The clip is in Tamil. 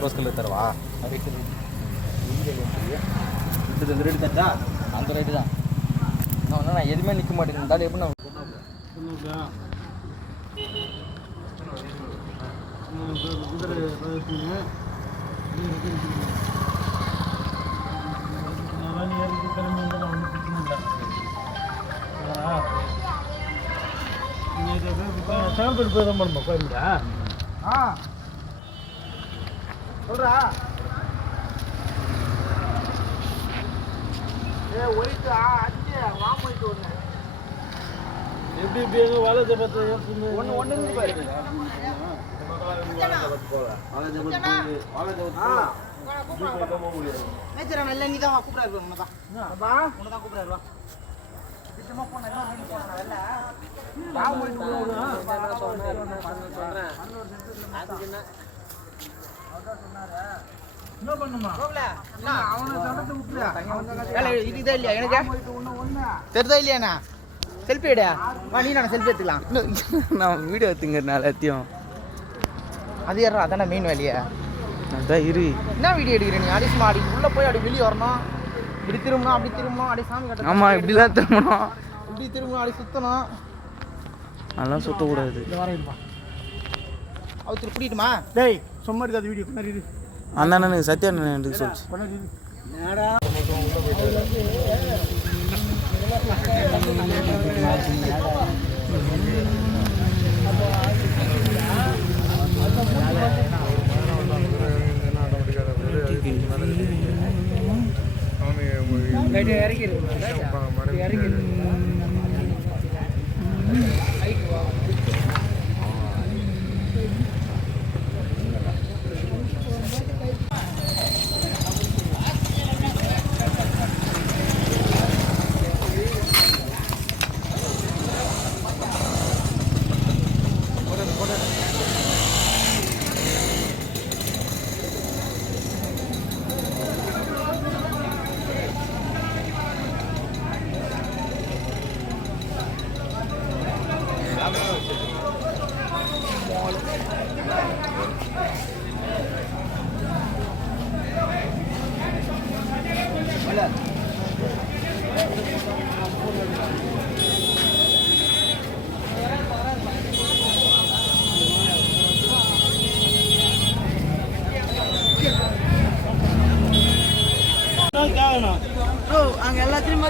ரோஸ் கலர் தரவா? இந்த ரேட்டு தட்டா? அந்த ரேட்டு தான். நான் எதுவுமே நிற்க மாட்டேன். எப்படி நான் சாம்பிள் போய் தான் பண்ணுமா கோயிலுடா? சொல்றா ஒயிட்டு 5 வாங்கிட்டு ஒன்று எப்படி எப்படி வாழை பத்து ஒன்று ஒன்று பாரு. என்ன பண்ணுமா இல்லையா எனக்கு தெரிதா இல்லையாண்ணா? செல்ஃபி எடு. நீ நான் செல்ஃபி எடுத்துக்கலாம். நான் வீடியோ எடுத்துங்கிறனால எல்லாத்தையும் அது யாரா? அதானே மெயின் வேலையா? அதான் இரு. என்ன வீடியோ எடுக்கிற நீ? அடி சும்மா அடி உள்ளே போய் அப்படி வெளியே வரணும். இப்படி திரும்பணும் அப்படி திரும்பணும் அடி சாமி கட்ட. ஆமாம் இப்படிலாம் திரும்பணும். இப்படி திரும்பணும் அப்படி சுற்றணும். அதெல்லாம் சுற்றக்கூடாது. இந்த வாரம் அவத்து பிடிக்குமா? டேய் சும்மா இருக்காது வீடியோ பண்ணி. அந்த அண்ணனுக்கு சத்யா அண்ணன் சொல்லிச்சு. அங்க எல்லாத்தையும்